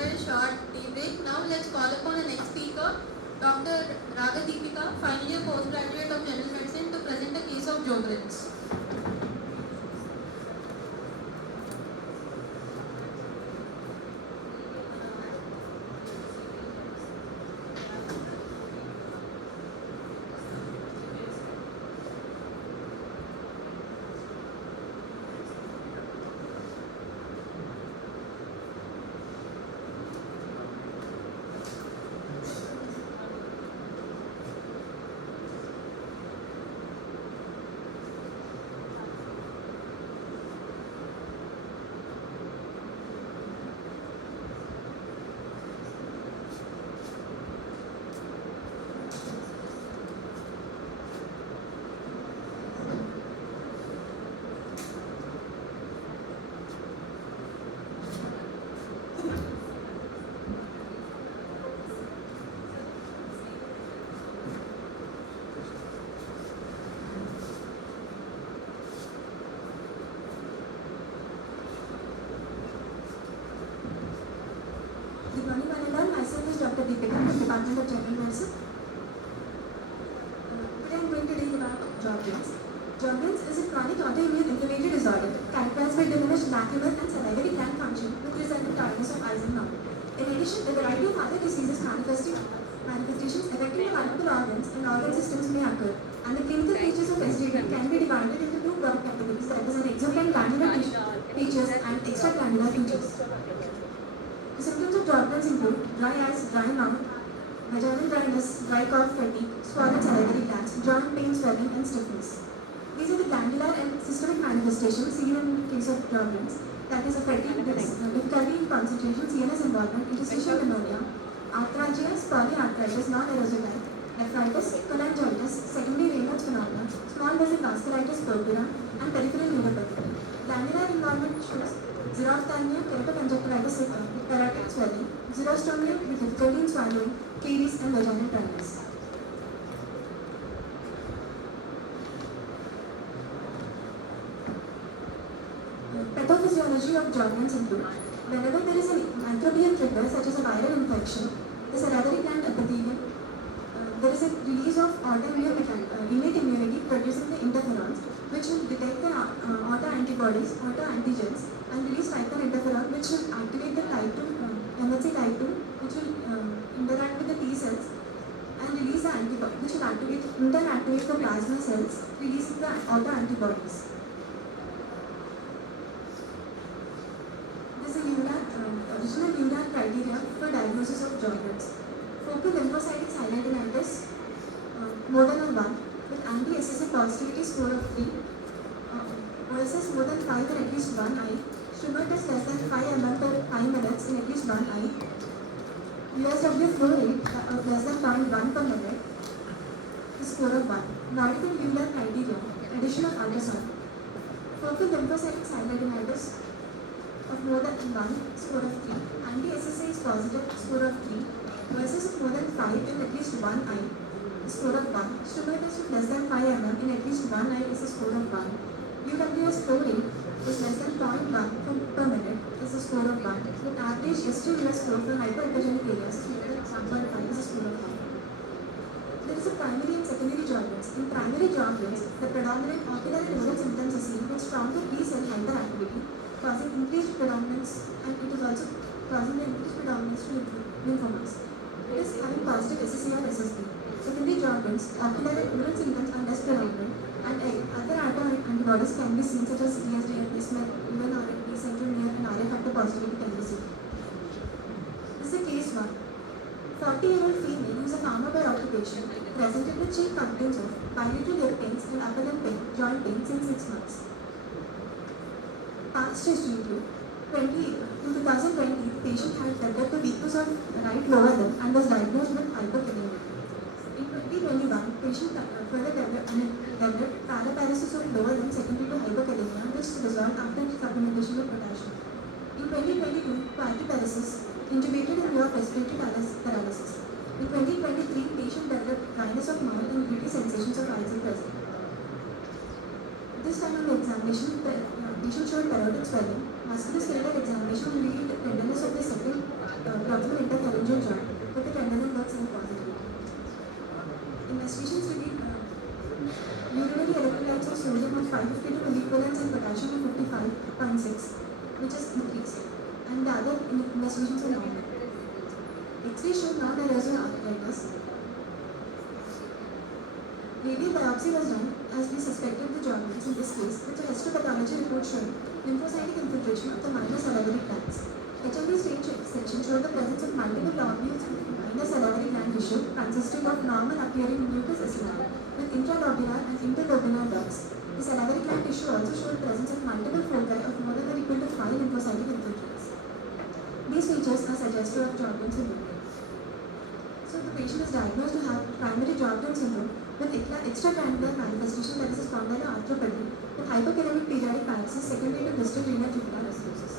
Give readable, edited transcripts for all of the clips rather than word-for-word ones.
enjoyed a short tea break. Now let's call upon the next speaker, Dr. Raga Deepika, final year postgraduate of General Medicine, to present the case of Sjogren's. Good morning, one and all. Myself is Dr. Deepika from the Department of General Medicine. Today I am going to deal about Sjogren's. Sjogren's is a chronic autoimmune inflammatory disorder characterized by diminished lacrimal and salivary gland function with resultant tiredness of eyes and mouth. In addition, a variety of other diseases manifestations affecting the multiple organs and organ systems may occur, and the clinical features of SJD can be divided into two broad categories, that is, an exocrine glandular features and extraglandular features. The symptoms of Sjogren's include dry eyes, dry mouth, vaginal dryness, dry cough, fatigue, swollen salivary glands, joint pain, swelling, and stiffness. These are the glandular and systemic manifestations seen in the case of Sjogren's, that is, a fatigue, difficulty in concentration, CNS involvement, interstitial pneumonia, arthralgia, polyarthritis, non-erosive nephritis, cholangitis, secondary Raynaud's phenomena, small vessel vasculitis purpura, and peripheral neuropathy. Glandular involvement shows xerophthalmia, keratoconjunctivitis with parotid swelling, xerostomia with difficulty in swallowing, caries, and vaginal dryness. Pathophysiology of Sjogren's include whenever there is an microbial trigger such as a viral infection, the salivary gland epithelium, there is a release of innate immunity producing the interferons, which will detect the autoantibodies, autoantigens, and release type 1 interferon, which will activate the type 2, MHC type 2, which will interact with the T cells and release the antibody, which will interactivate the plasma cells, releasing the autoantibodies. This is a original UNAC criteria for diagnosis of Sjogren's. Focal lymphocytic hidradenitis, more than or 1, with anti-SSA positivity score of 3, OSS more than 5 in at least one eye, sugar test less than 5 mm per 5 minutes in at least one eye, USW flow rate of less than 0.1 per minute, the score of 1. Nautical ULAR criteria, addition of ultrasound. Focal lymphocytic hidradenitis of more than 1, score of 3, anti-SSA is positive, score of 3, OSS of more than 5 in at least one eye, score of 1. Sugar test of less than 5 mm in at least one eye is a score of 1. UWS flow rate is less than 0.1 per minute is a score of 1. With average ST-US flow for hyperallergenic areas is greater than 1.5 is a score of 1. There is a primary and secondary Sjogren's. In primary Sjogren's, the predominant ocular and oral symptoms are seen with stronger B-cell hyperactivity, causing increased predominance, and it is also causing the increased predominance to lymphomas. It is having positive SSC or SSB. Secondary Sjogren's, ocular and oral symptoms are less predominant, and other antibodies can be seen, such as DSD, BSMET, even RNP, centromere, and RF factor positivity can be seen. This is a case 1. 40-year-old female who is a farmer by occupation presented with chief complaints of bilateral ear pains and upper limb pain, joint pain since 6 months. Past history include in 2020, the patient had developed the weakness of right lower limb and was diagnosed with hyperkalemia. In 2021, patient further developed paraparesis of lower limb secondary to hyperkalemia, which resolved after supplementation with potassium. In 2022, paraparesis intubated in view of respiratory paralysis. In 2023, patient developed dryness of mouth and gritty sensations of eyes and present. This time on the examination, the patient showed parotid swelling. Musculoskeletal examination revealed tenderness of the second interpharyngeal joint with the tendon and works positively. Investigations reveal urinary electrolytes of sodium of 550 to equivalents and potassium of 55.6, which is increased, and the other investigations are normal. X-ray showed non-erosive arthritis. Radial biopsy was done as we suspected the jaundice in this case, with a histopathology report showing lymphocytic infiltration of the minor salivary glands. HMB stage section showed the presence of multiple lobules with minor salivary gland tissue consisting of normal appearing mucus acini with intralobular and interlobular ducts. The salivary gland tissue also showed presence of multiple foci of more than or equal to 5 lymphocytic infiltrates. These features are suggestive of Sjogren's syndrome. So the patient is diagnosed to have primary Sjogren's syndrome with extragranular manifestation, that is a spondyloarthropathy, with hypokalemic periodic paralysis secondary to distal renal tubular acidosis.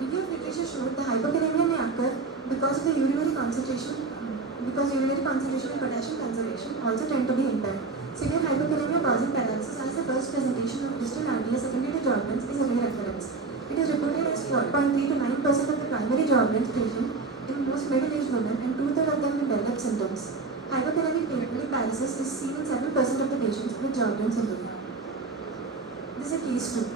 Review of literature showed the hypokalemia may occur because of the urinary concentration and potassium conservation also tend to be impaired. Severe hypokalemia causing paralysis as the first presentation of distal angina secondary to Sjogren's is a rare occurrence. It is reported as 4.3 to 9% of the primary Sjogren's patient in most middle-aged women, and 2/3 of them will develop symptoms. Hypokalemic paralysis is seen in several percent of the patients with Sjogren's syndrome. This is a case 2.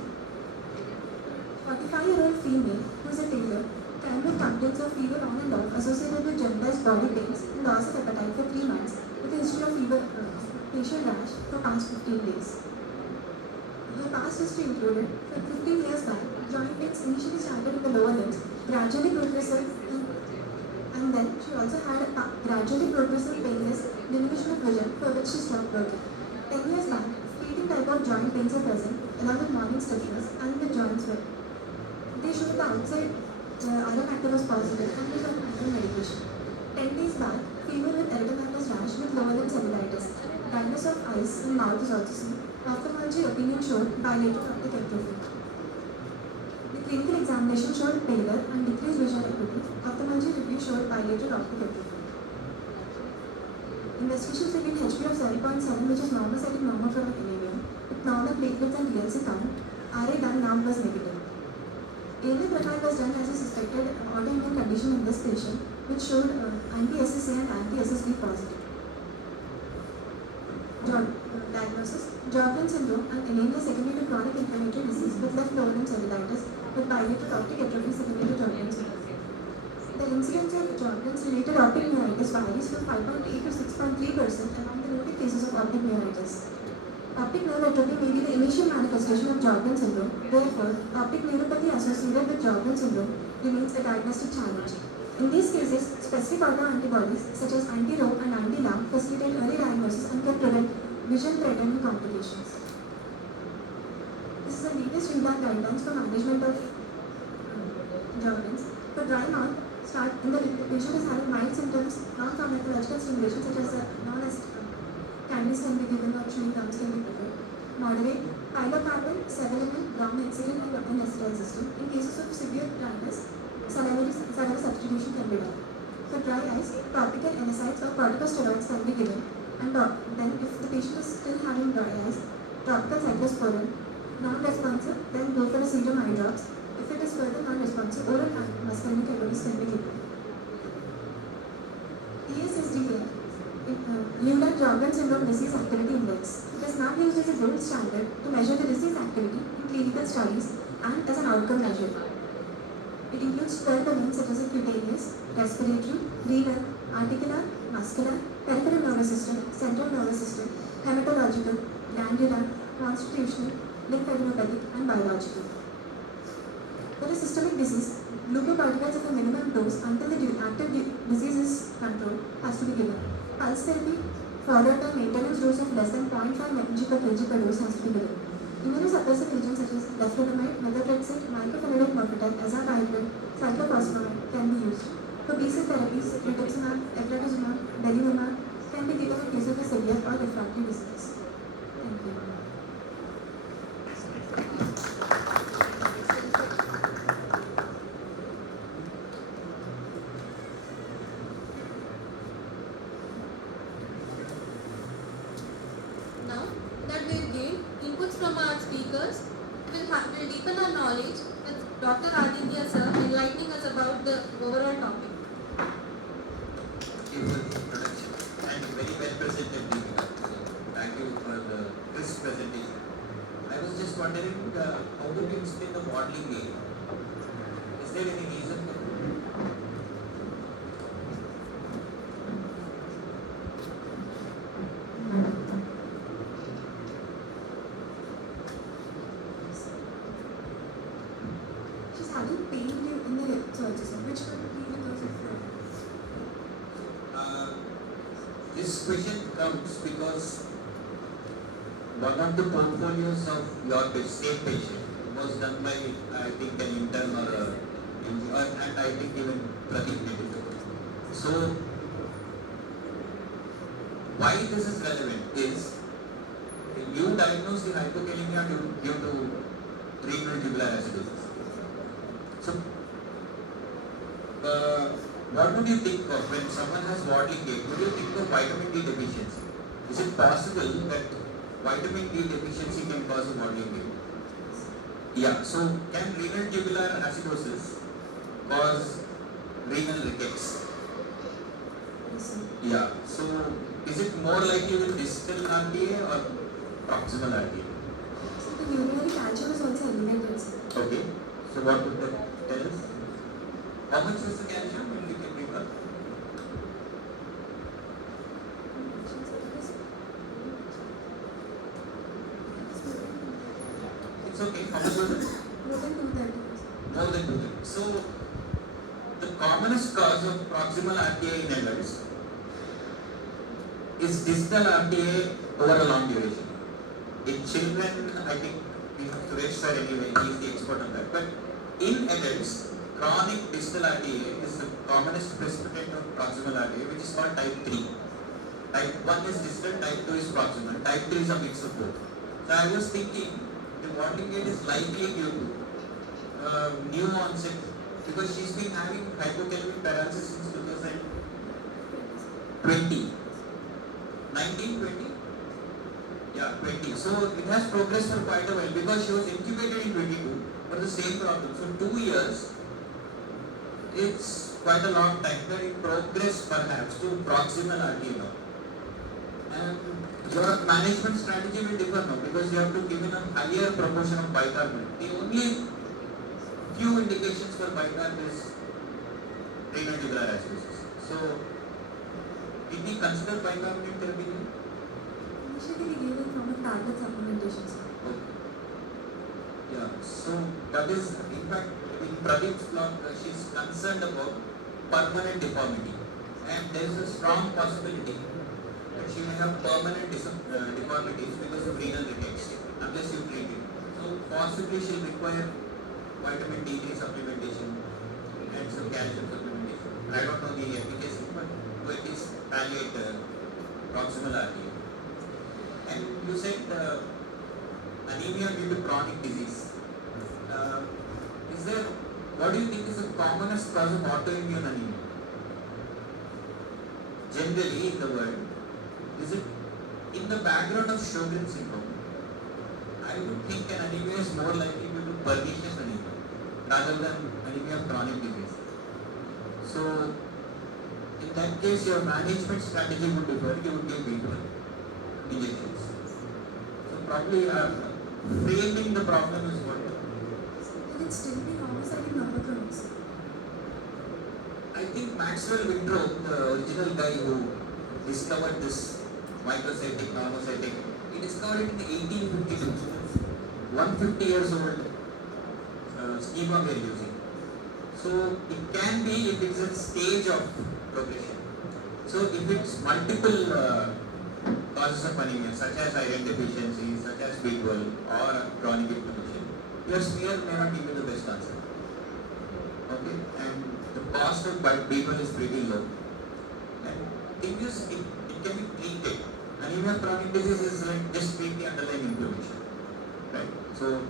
45-year-old female who is a tailor can with complaints of fever on and off associated with generalized body pains and loss of appetite for 3 months with a history of fever, facial rash for past 15 days. Her past history included 15 years back, joint pains initially started in the lower limbs, gradually progressive, and then she also had a gradually progressive painless diminution of vision for which she stopped working. 10 years back, fleeting type of joint pains are present along with morning stiffness and with joint swelling. They showed the outside iron factor was positive and was on iron medication. 10 days back, fever with erythematous rash with lower limb cellulitis. Dryness of eyes and mouth is also seen. Ophthalmology opinion showed bilateral optic atrophy. The clinical examination showed pallor and decreased visual acuity. Ophthalmology review showed bilateral optic atrophy. Investigations revealed HB of 7.7, which is normocytic normophilic anemia, with normal platelets and DLC count. RA done now was negative. AMA profile was done as a suspected autoimmune condition in this patient, which showed anti-SSA and anti-SSB positive. Diagnosis: Sjogren's syndrome and anemia secondary to chronic inflammatory disease with left lower limb cellulitis with bilateral optic atrophy secondary to Sjogren's syndrome. The incidence of Sjogren's related optic neuritis varies from 5.8 to 6.3% among the noted cases of optic neuritis. Optic nerve atrophy may be the initial manifestation of Sjogren's syndrome. Therefore, optic neuropathy associated with Sjogren's syndrome remains a diagnostic challenge. In these cases, specific autoantibodies such as anti-Rho and anti-LAM facilitate early diagnosis and can prevent vision-threatening complications. This is the latest UDAC guidelines for management of Sjogren's. For dry mouth, start when the patient is having mild symptoms, non-pharmacological stimulation such as candies can be given or chewing gums can be given. Moderate, pilocarpine, cevimeline, bromhexidine and acetylcysteine. In cases of severe dryness, salivary substitution can be done. For dry eyes, topical NSAIDs or corticosteroids can be given. And then if the patient is still having dry eyes, topical cyclosporin. Non-responsive, then go for a serum eye drops. If it is further non-responsive, oral muscarinic agonists can be given. ESSDA, UDAC Sjogren's Syndrome Disease Activity Index. It is now used as a gold standard to measure the disease activity in clinical studies and as an outcome measure. It includes 12 domains such as cutaneous, respiratory, renal, articular, muscular, peripheral nervous system, central nervous system, hematological, glandular, constitutional, lymphadenopathic, and biological. For a systemic disease, glucocorticoids of a minimum dose until the active disease is controlled has to be given. Pulse therapy followed by maintenance dose of less than 0.5 mg per kg per dose has to be given. Immunosuppressive agents such as leflunomide, methotrexate, mycophenolate mofetil, azathioprine, cyclophosphamide can be used. For B-cell therapies, rituximab, eflapegrimab, belimumab can be given in case of a severe or refractory disease. Thank you. Now that we've gained inputs from our speakers, we'll deepen our knowledge with Dr. Aditya sir enlightening us about about the overall topic. Introduction and very well presented, Deepika. So thank you for this presentation. I was just wondering, how do you explain the modeling game? Is there any reason for it? She's having pain in the hips also, sir, which could be because of This question comes because one of the portfolios of your same patient was done by, I think, an intern or and I think even Pradeep Medical. So, why this is relevant is you diagnose the hypokalemia due to renal tubular acidosis. So, what would you think of when someone has waddling gait? Would you think of vitamin D deficiency? Is it possible that vitamin D deficiency can cause a waddling gait? Yeah, so can renal tubular acidosis cause renal rickets? Yes, sir. Yeah, so is it more likely with distal RTA or proximal RTA? So the urinary calcium is also elevated, sir. Okay, so what would that tell us? How much is the calcium in the liver? It's okay, how much was it? More than 230. More than 200. So, the commonest cause of proximal RTA in adults is distal RTA over a long duration. In children, I think we have Suresh sir anyway, he is the expert on that. But in adults, chronic distal RTA is the commonest precipitant of proximal RTA, which is called type 3. Type 1 is distal, type 2 is proximal, type 3 is a mix of both. So I was thinking, the waddling gait is likely due to new onset, because she's been having hypokalemic paralysis since 2020. 19, 20? Yeah, 20. So it has progressed for quite a while because she was incubated in 22 for the same problem. So 2 years, it's quite a long time. But it progressed perhaps to proximal RTA now. And your management strategy will differ now because you have to give in a higher proportion of bicarbonate. The only few indications for bicarbonate is renal tubular acidosis. So, did we consider bicarbonate therapy? Initially, we gave it from a tablet supplementation, sir. Okay. Yeah, so that is, in fact, in Pradeep's blog, she's concerned about permanent deformity. And there is a strong possibility that she may have permanent deformities because of renal rickets, unless you treat it. So possibly she will require vitamin D3 supplementation and some calcium supplementation. I don't know the efficacy, but to at least palliate proximal RTA. And you said anemia due to chronic disease. What do you think is the commonest cause of autoimmune anemia? Generally in the world, is it in the background of Sjogren's syndrome? I would think an anemia is more likely due to pernicious anemia rather than anemia of chronic disease. So, in that case, your management strategy would differ. You would give B12 injections. So, probably framing the problem is what? Will it still be homicidal pneumothorax, sir? I think Maxwell Winthrop, the original guy who discovered this microcytic, normocytic, he discovered it in 1852. 150 years old schema we are using. So it can be if it's a stage of progression. So if it's multiple causes of anemia, such as iron deficiency, such as B12 or chronic inflammation, your smear may not give you the best answer. Okay, and the cost of B12 is pretty low. And thing is, it can be treated. Anemia of chronic disease is like just treat the underlying inflammation. Right? So,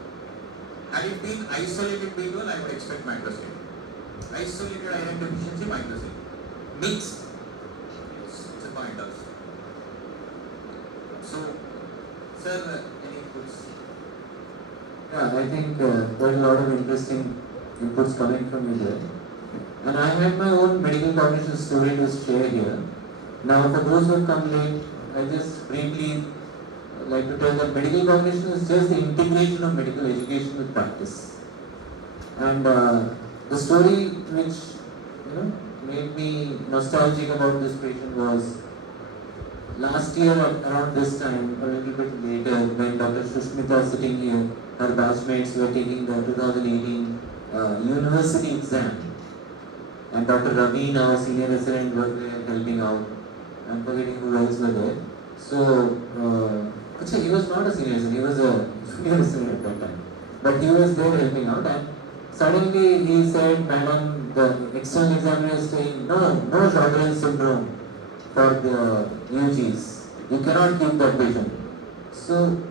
had it been isolated B12, I would expect microcytic. Isolated iron deficiency, microcytic. Mixed, it's a point also. So, sir, any inputs? Yeah, I think there's a lot of interesting inputs coming from you there. And I have my own medical cognition story to share here. Now, for those who have come late, I just briefly like to tell that medical cognition is just the integration of medical education with practice. And the story which made me nostalgic about this patient was last year around this time, a little bit later, when Dr. Shushmita sitting here, her batchmates were taking the 2018 university exam. And Dr. Ravi, our senior resident, was there helping out. I'm forgetting who else were there. So, actually, he was not a senior resident, he was a junior resident at that time. But he was there helping out, and suddenly he said, Madam, the external examiner is saying, no Sjogren's syndrome for the UGs. You cannot keep that patient. So,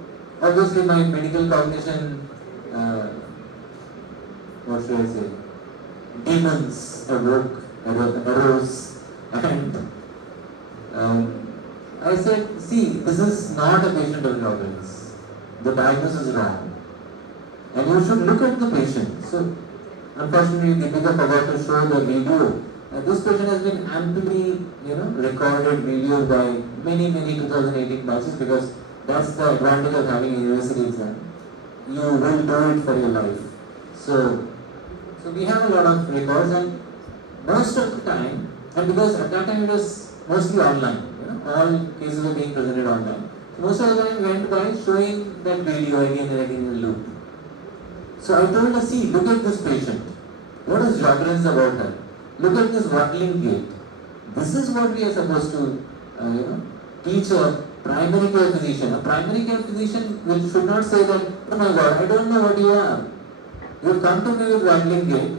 obviously, my medical cognition, what should I say, demons arose, and I said, see, this is not a patient of Sjogren's. The diagnosis is wrong. And you should look at the patient. So, unfortunately, Deepika forgot to show the video. This patient has been amply, recorded video by many 2018 batches, because that's the advantage of having a university exam. You will do it for your life. So we have a lot of records, and most of the time, and because at that time it was mostly online, all cases were being presented online. Most of the time went by showing that video again and again in a loop. So I told her, see, look at this patient. What is Sjogren's about her? Look at this waddling gait. This is what we are supposed to, teach a primary care physician. A primary care physician should not say that, oh my God, I don't know what you are. You come to me with waddling gait,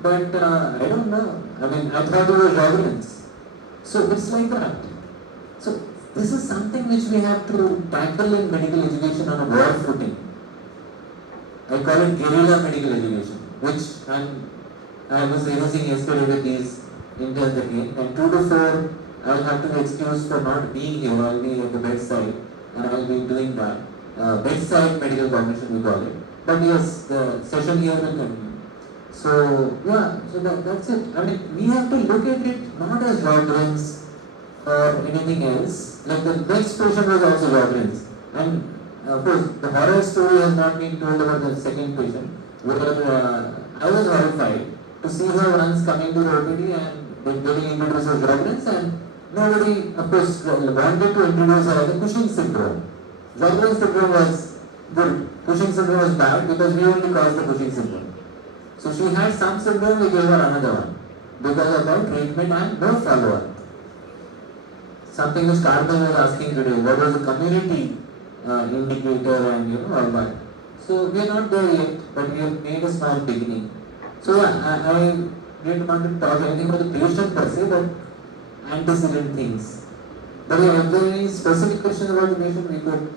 but I don't know. I mean, I thought you were Sjogren's. So it's like that. So this is something which we have to tackle in medical education on a broad footing. I call it guerrilla medical education, which I was rehearsing yesterday with these interns again, and 2 to 4 I'll have to be excused for not being here. I'll be at the bedside and I'll be doing that. Bedside medical cognition we call it. But yes, the session here will continue. So yeah, so that's it. I mean, we have to look at it not as Sjogren's or anything else. Like the next patient was also Sjogren's. And of course, the horror story has not been told about the second patient, where I was horrified to see her once coming to the OPD and getting introduced as Sjogren's, and nobody, of course, wanted to introduce her as a Cushing syndrome. Sjogren's syndrome was good. Cushing syndrome was bad because we only caused the Cushing syndrome. So she had some syndrome, we gave her another one because of her treatment and no follow-up. Something which Carmen was asking today, what was the community indicator and all that. So we are not there yet, but we have made a small beginning. So yeah, I didn't want to talk anything about the patient per se, but antecedent things. But yeah, if there are any specific questions about the patient, we could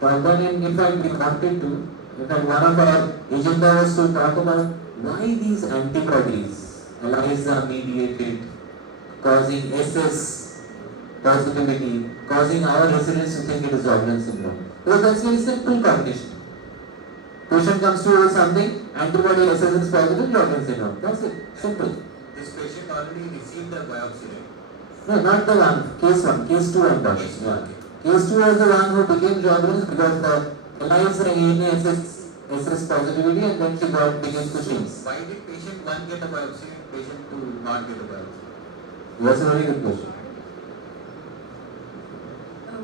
talk about, and in fact we wanted to. In fact, one of our agenda was to talk about why these antibodies, ELISA mediated, causing SS positivity, causing our residents to think it is Sjogren's syndrome. Because that's very simple cognition. Patient comes to you with something, antibody SS is positive, Sjogren's syndrome. That's it. Simple. This patient already received a biopsy, right? No, not the one. Case 1. Case 2 I'm talking. Yeah. Case 2 was the one who became Sjogren's because the ELISA ANA SS positivity, and then she became Cushing's. Why did patient 1 get a biopsy and patient 2 not get a biopsy? That's a very good question.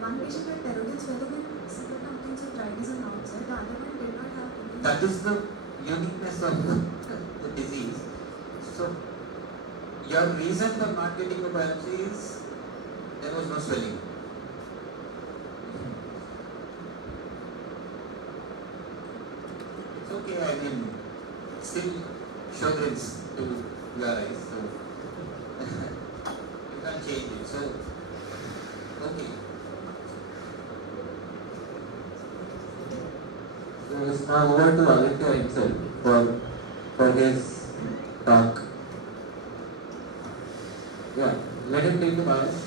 One patient had Perrodin's whether with severe complaints of dryness on outside, the other one did not have any. That is the uniqueness of the disease. So, your reason for not getting a biopsy is there was no swelling. It's okay, I mean, still Sjogren's to your eyes, so you can't change it. So, okay. So it's now over to Aditya himself for his talk. Yeah, let him take the bias.